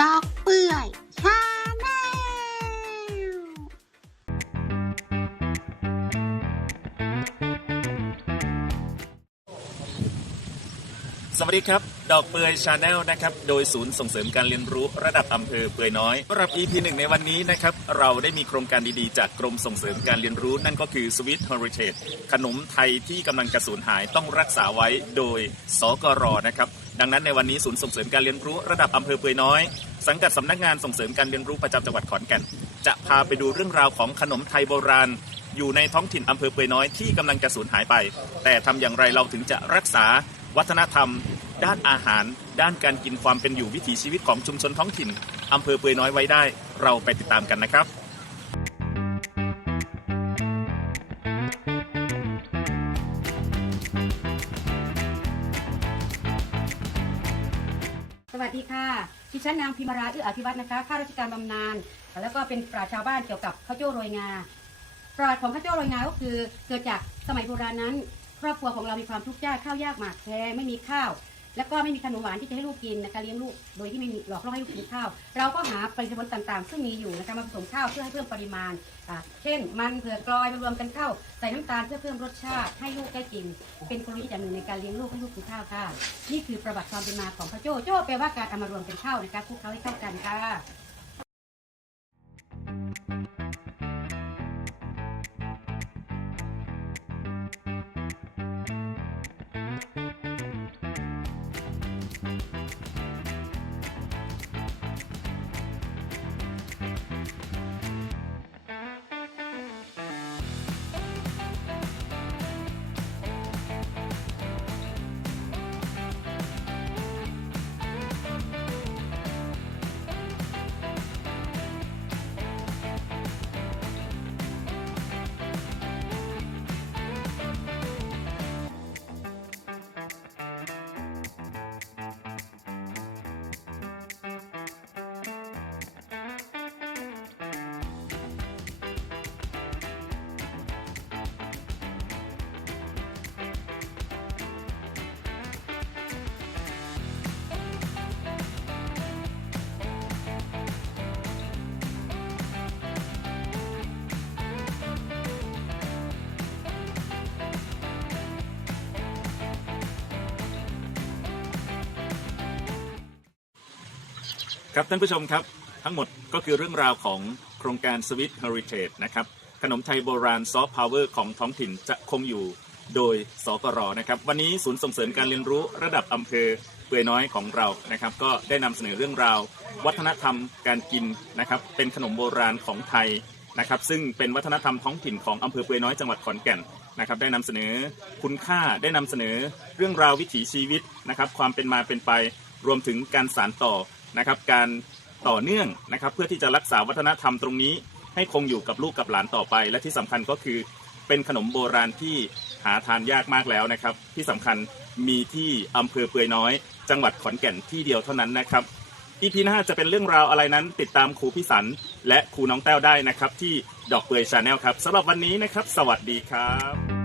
ดอกเปื่อยชาแนลสวัสดีครับ ดอกเปื่อยชาแนลนะครับ โดยศูนย์ส่งเสริมการเรียนรู้ระดับอำเภอเปื่อยน้อยสำหรับ EP หนึ่งในวันนี้นะครับ เราได้มีโครงการดีๆ จากกรมส่งเสริมการเรียนรู้นั่นก็คือ Sweet Heritage ขนมไทยที่กำลังจะสูญหายต้องรักษาไว้โดยสกรนะครับ ดังนั้นในวันนี้ศูนย์ส่งเสริมการเรียนรู้ระดับอำเภอเปือยน้อย สังกัดสำนักงานส่งเสริมการเรียนรู้ประจำจังหวัดขอนแก่น จะพาไปดูเรื่องราวของขนมไทยโบราณ อยู่ในท้องถิ่นอำเภอเปือยน้อยที่กำลังจะสูญหายไป แต่ทำอย่างไรเราถึงจะรักษาวัฒนธรรม ด้านอาหาร ด้านการกินความเป็นอยู่วิถีชีวิตของชุมชนท้องถิ่นอำเภอเปือยน้อยไว้ได้ เราไปติดตามกันนะครับ วัสดีค่ะดิฉันนางพิมราเอื้ออธิวัฒน์นะคะข้าราชการบำนาญแล้วก็เป็นปราชชาวบ้านเกี่ยวกับข้าวโจ้โรยงาปราชของข้าวโจ้โรยงาก็คือเกิดจากสมัยโบราณนั้น ครอบครัวของเรามีความทุกข์ยากข้าวยากหมากแพงไม่มีข้าว แล้วก็ไม่มีขนมหวานที่จะให้ลูกกินนะคะเลี้ยงลูกโดยที่ไม่มีหลอกล่อให้ลูกกินข้าว เราก็หาผลิตภัณต่างๆ ซึ่งมีอยู่นะคะมาผสมข้าวเพื่อให้เพิ่มปริมาณอ่าเช่น มันเผือกกลอยมารวมกันเข้าใส่น้ำตาลเพื่อเพิ่มรสชาติให้ลูกได้กิน เป็นกลยุทธ์อย่างหนึ่งในการเลี้ยงลูกให้ลูกกินข้าวค่ะนี่คือประวัติความเป็นมาของพระโจ้โจ้แปลว่าการเอามารวมเป็นข้าวนะคะคลุกเคล้าให้เข้ากันค่ะ ครับท่านผู้ชมครับทั้งหมดก็คือเรื่องราวของโครงการ Sweet Heritage นะครับขนมไทยโบราณซอฟต์พาวเวอร์ของท้องถิ่นจะคงอยู่โดยสกรนะครับวันนี้ศูนย์ส่งเสริมการเรียนรู้ระดับอำเภอเปื่อยน้อยของเรานะครับ ก็ได้นำเสนอเรื่องราว วัฒนธรรมการกินนะครับ เป็นขนมโบราณของไทยนะครับ ซึ่งเป็นวัฒนธรรมท้องถิ่นของอำเภอเปื่อยน้อยจังหวัดขอนแก่นนะครับ ได้นำเสนอคุณค่าได้นำเสนอเรื่องราววิถีชีวิตนะครับ ความเป็นมาเป็นไปรวมถึงการสานต่อ นะครับการต่อเนื่องนะครับเพื่อที่จะรักษาวัฒนธรรมตรงนี้ ให้คงอยู่กับลูกกับหลานต่อไป และที่สำคัญก็คือเป็นขนมโบราณที่หาทานยากมากแล้วนะครับ ที่สำคัญมีที่อำเภอเปือยน้อย จังหวัดขอนแก่นที่เดียวเท่านั้นนะครับอีพีหน้าจะเป็นเรื่องราวอะไรนั้น ติดตามครูพิสันและครูน้องแต้วได้นะครับ ที่ดอกเปือยชาแนลครับสำหรับวันนี้นะครับ สวัสดีครับ